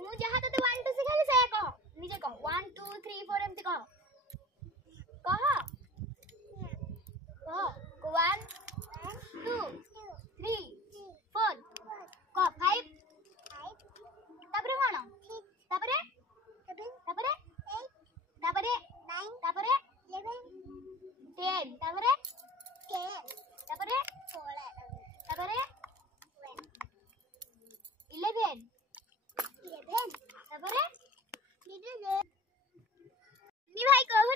ମୁଁ ଯାହା ତତେ 1 2 ଶିଖାଇଲି ସେଇଆ କହ ନିଜେ କହ 1 2 3 4 ଏମିତି କହ କହ 1 2 3 4 कह 5 तापरे कोन तापरे 9 तापरे 11 10 तापरे 11 तापरे नी भाई कह